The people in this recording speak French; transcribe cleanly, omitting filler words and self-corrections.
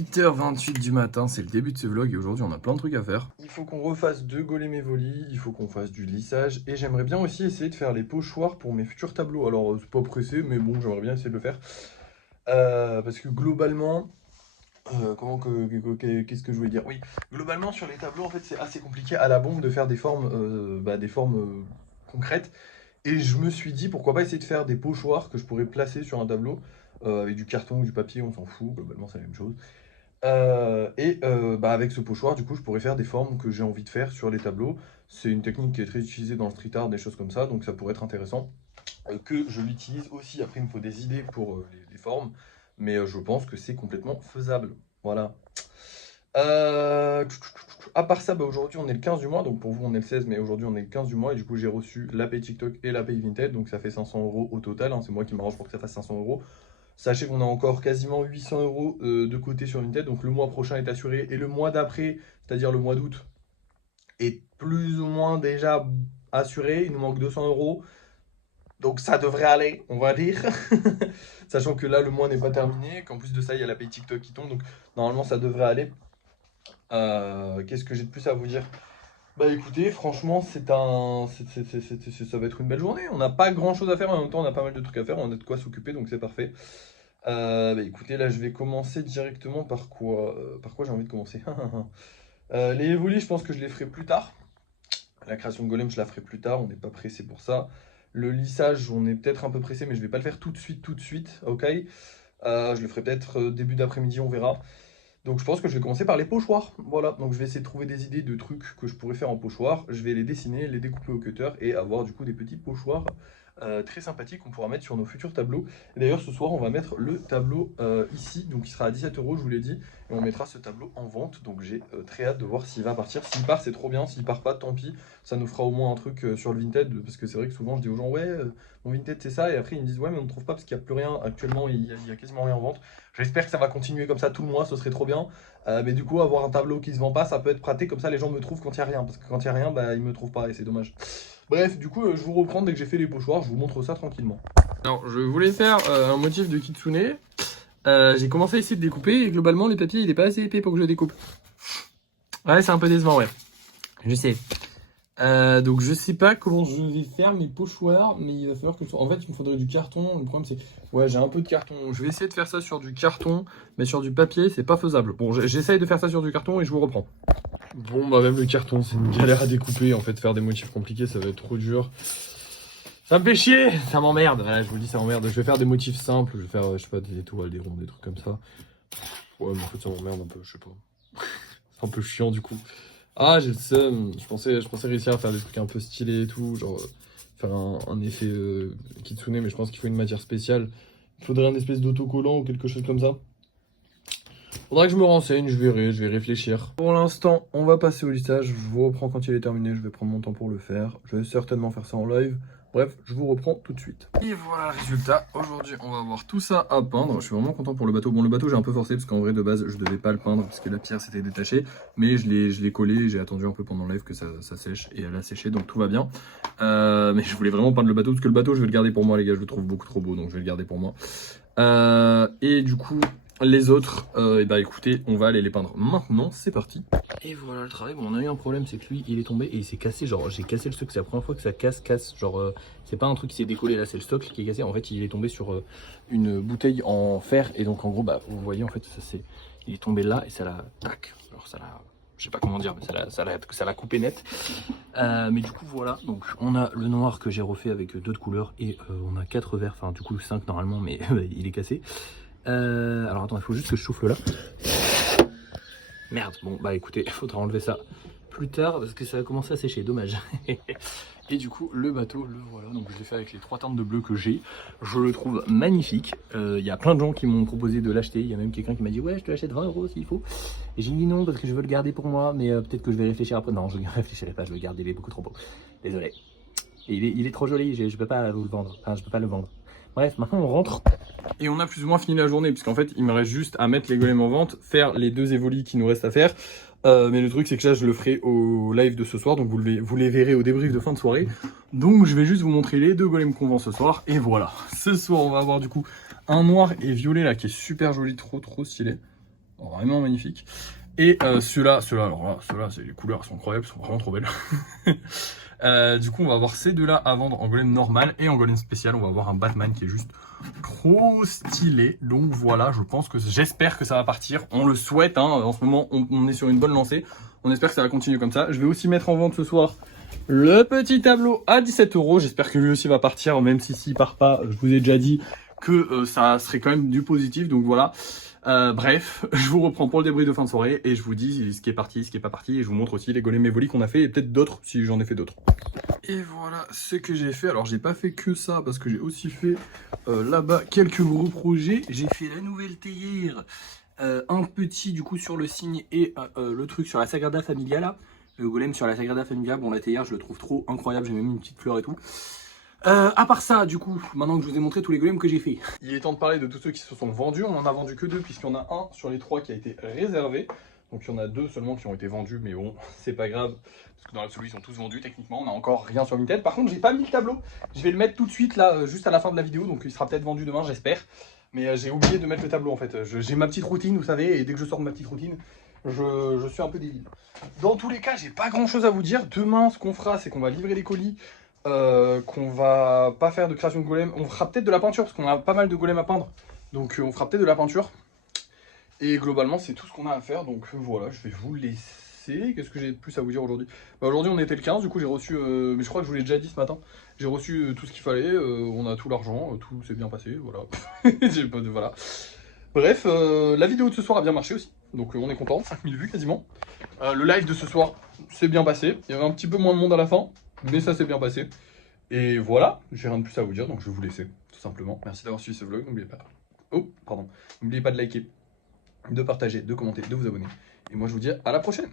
8h28 du matin, c'est le début de ce vlog et aujourd'hui on a plein de trucs à faire. Il faut qu'on refasse 2 golems Evoli, il faut qu'on fasse du lissage et j'aimerais bien aussi essayer de faire les pochoirs pour mes futurs tableaux. Alors c'est pas pressé mais bon j'aimerais bien essayer de le faire. Parce que globalement, qu'est-ce que je voulais dire? Oui, globalement sur les tableaux en fait c'est assez compliqué à la bombe de faire des formes, concrètes. Et je me suis dit pourquoi pas essayer de faire des pochoirs que je pourrais placer sur un tableau. Avec du carton ou du papier, on s'en fout, globalement c'est la même chose. Avec ce pochoir, du coup, je pourrais faire des formes que j'ai envie de faire sur les tableaux. C'est une technique qui est très utilisée dans le street art, des choses comme ça, donc ça pourrait être intéressant que je l'utilise aussi. Après, il me faut des idées pour les formes, mais je pense que c'est complètement faisable. Voilà. À part ça, aujourd'hui on est le 15 du mois, donc pour vous on est le 16, mais aujourd'hui on est le 15 du mois, et du coup j'ai reçu la paye TikTok et la paye Vinted, donc ça fait 500 € au total, hein, c'est moi qui m'arrange pour que ça fasse 500 €. Sachez qu'on a encore quasiment 800 € de côté sur Vinted, donc le mois prochain est assuré, et le mois d'après, c'est-à-dire le mois d'août, est plus ou moins déjà assuré, il nous manque 200 €, donc ça devrait aller, on va dire. Sachant que là le mois n'est pas terminé, qu'en plus de ça il y a la paye TikTok qui tombe, donc normalement ça devrait aller. Qu'est-ce que j'ai de plus à vous dire? Bah écoutez, franchement, ça va être une belle journée. On n'a pas grand chose à faire, en même temps, on a pas mal de trucs à faire, on a de quoi s'occuper, donc c'est parfait. Écoutez, là, je vais commencer directement par quoi? Par quoi j'ai envie de commencer? Les Evoli, je pense que je les ferai plus tard. La création de golem, je la ferai plus tard, on n'est pas pressé pour ça. Le lissage, on est peut-être un peu pressé, mais je vais pas le faire tout de suite, ok? Je le ferai peut-être début d'après-midi, on verra. Donc je pense que je vais commencer par les pochoirs. Voilà, donc je vais essayer de trouver des idées de trucs que je pourrais faire en pochoir. Je vais les dessiner, les découper au cutter et avoir du coup des petits pochoirs très sympathiques qu'on pourra mettre sur nos futurs tableaux. Et d'ailleurs ce soir on va mettre le tableau ici, donc il sera à 17 € je vous l'ai dit. Et on mettra ce tableau en vente, donc j'ai très hâte de voir s'il va partir. S'il part c'est trop bien, s'il part pas tant pis. Ça nous fera au moins un truc sur le Vinted, parce que c'est vrai que souvent je dis aux gens ouais mon Vinted c'est ça, et après ils me disent ouais mais on ne trouve pas parce qu'il n'y a plus rien, actuellement il y a quasiment rien en vente. J'espère que ça va continuer comme ça tout le mois, ce serait trop bien. Mais du coup, avoir un tableau qui se vend pas, ça peut être pratique, comme ça les gens me trouvent quand il n'y a rien. Parce que quand il n'y a rien, bah, ils me trouvent pas et c'est dommage. Bref, du coup, je vous reprends dès que j'ai fait les pochoirs, je vous montre ça tranquillement. Alors, je voulais faire un motif de kitsune. J'ai commencé à essayer de découper et globalement, les papiers, il est pas assez épais pour que je découpe. Ouais, c'est un peu décevant, ouais. Je sais. Donc je sais pas comment je vais faire mes pochoirs, mais il va falloir que en fait il me faudrait du carton. Le problème c'est, ouais j'ai un peu de carton. Je vais essayer de faire ça sur du carton, mais sur du papier c'est pas faisable. Bon j'essaye de faire ça sur du carton et je vous reprends. Bon bah même le carton c'est une galère à découper. En fait faire des motifs compliqués ça va être trop dur. Ça me fait chier, ça m'emmerde. Voilà, je vous le dis ça m'emmerde. Je vais faire des motifs simples, je vais faire je sais pas des étoiles, des ronds, des trucs comme ça. Ouais mais en fait ça m'emmerde un peu, je sais pas. C'est un peu chiant du coup. Ah, j'ai le seum. Je pensais réussir à faire des trucs un peu stylés et tout, genre faire un effet kitsune, mais je pense qu'il faut une matière spéciale. Il faudrait un espèce d'autocollant ou quelque chose comme ça. Faudra que je me renseigne, je vais réfléchir. Pour l'instant, on va passer au lissage. Je vous reprends quand il est terminé, je vais prendre mon temps pour le faire. Je vais certainement faire ça en live. Bref, je vous reprends tout de suite. Et voilà le résultat. Aujourd'hui, on va voir tout ça à peindre. Je suis vraiment content pour le bateau. Bon, le bateau, j'ai un peu forcé parce qu'en vrai, de base, je devais pas le peindre parce que la pierre s'était détachée. Mais je l'ai collé. J'ai attendu un peu pendant le live que ça sèche et elle a séché. Donc tout va bien. Mais je voulais vraiment peindre le bateau parce que le bateau, je vais le garder pour moi, les gars. Je le trouve beaucoup trop beau. Donc je vais le garder pour moi. Et du coup, les autres, écoutez, on va aller les peindre maintenant, c'est parti. Et voilà le travail. Bon, on a eu un problème, c'est que lui, il est tombé et il s'est cassé. Genre, j'ai cassé le stock, c'est la première fois que ça casse. Genre, c'est pas un truc qui s'est décollé là, c'est le stock qui est cassé. En fait, il est tombé sur une bouteille en fer et donc en gros, bah, vous voyez, en fait, il est tombé là et ça l'a, tac. Alors ça l'a, je sais pas comment dire, mais ça l'a coupé net. Mais du coup, voilà. Donc, on a le noir que j'ai refait avec d'autres couleurs et on a 4 verres, enfin, du coup, 5 normalement, mais il est cassé. Alors attends, il faut juste que je souffle là. Merde, bon bah écoutez, il faudra enlever ça plus tard parce que ça va commencer à sécher, dommage. Et du coup, le bateau, le voilà, donc je l'ai fait avec les 3 teintes de bleu que j'ai. Je le trouve magnifique. Il y a plein de gens qui m'ont proposé de l'acheter. Il y a même quelqu'un qui m'a dit ouais, je te l'achète 20 € s'il faut. Et j'ai dit non parce que je veux le garder pour moi, mais peut-être que je vais réfléchir après. Non, je ne réfléchirai pas, je vais le garder, il est beaucoup trop beau. Désolé. Et il est trop joli, je peux pas vous le vendre. Enfin, je peux pas le vendre. Bref, maintenant on rentre. Et on a plus ou moins fini la journée, puisqu'en fait, il me reste juste à mettre les golems en vente, faire les 2 évolis qui nous restent à faire. Mais le truc, c'est que là, je le ferai au live de ce soir, donc vous les verrez au débrief de fin de soirée. Donc, je vais juste vous montrer les 2 golems qu'on vend ce soir, et voilà. Ce soir, on va avoir du coup un noir et violet là, qui est super joli, trop stylé. vraiment magnifique. Et ceux-là, alors là, ceux-là, les couleurs sont incroyables, sont vraiment trop belles. Du coup, on va avoir ces deux-là à vendre en golem normal et en golem spécial. On va avoir un Batman qui est juste trop stylé. Donc voilà, j'espère que ça va partir. On le souhaite, hein. En ce moment, on est sur une bonne lancée. On espère que ça va continuer comme ça. Je vais aussi mettre en vente ce soir le petit tableau à 17 €. J'espère que lui aussi va partir, même si s'il part pas, je vous ai déjà dit que ça serait quand même du positif. Donc voilà. Bref, je vous reprends pour le débrief de fin de soirée et je vous dis ce qui est parti, ce qui est pas parti, et je vous montre aussi les golems Evoli qu'on a fait et peut-être d'autres si j'en ai fait d'autres. Et voilà ce que j'ai fait. Alors j'ai pas fait que ça parce que j'ai aussi fait là-bas quelques gros projets. J'ai fait la nouvelle théière, un petit du coup sur le cygne et le truc sur la Sagrada Familia là. Le golem sur la Sagrada Familia, bon la théière je le trouve trop incroyable, j'ai même mis une petite fleur et tout. À part ça, du coup, maintenant que je vous ai montré tous les golems que j'ai fait, il est temps de parler de tous ceux qui se sont vendus. On en a vendu que 2 puisqu'il y en a un sur les 3 qui a été réservé. Donc il y en a 2 seulement qui ont été vendus, mais bon, c'est pas grave. Parce que dans l'absolu, ils sont tous vendus techniquement. On n'a encore rien sur Vinted. Par contre, j'ai pas mis le tableau. Je vais le mettre tout de suite là, juste à la fin de la vidéo. Donc il sera peut-être vendu demain, j'espère. Mais j'ai oublié de mettre le tableau en fait. J'ai ma petite routine, vous savez, et dès que je sors de ma petite routine, je suis un peu débile. Dans tous les cas, j'ai pas grand chose à vous dire. Demain, ce qu'on fera, c'est qu'on va livrer les colis. Qu'on va pas faire de création de golem. On fera peut-être de la peinture parce qu'on a pas mal de golems à peindre. Donc on fera peut-être de la peinture. Et globalement, c'est tout ce qu'on a à faire. Donc voilà, je vais vous laisser. Qu'est-ce que j'ai de plus à vous dire aujourd'hui? Aujourd'hui, on était le 15. Du coup, j'ai reçu, mais je crois que je vous l'ai déjà dit ce matin. J'ai reçu tout ce qu'il fallait. On a tout l'argent. Tout s'est bien passé. Voilà. J'ai pas de. Voilà. Bref, la vidéo de ce soir a bien marché aussi. Donc on est content. 5000 vues quasiment. Le live de ce soir s'est bien passé. Il y avait un petit peu moins de monde à la fin. Mais ça s'est bien passé. Et voilà, j'ai rien de plus à vous dire, donc je vais vous laisser, tout simplement. Merci d'avoir suivi ce vlog, n'oubliez pas. Oh, pardon. N'oubliez pas de liker, de partager, de commenter, de vous abonner. Et moi je vous dis à la prochaine.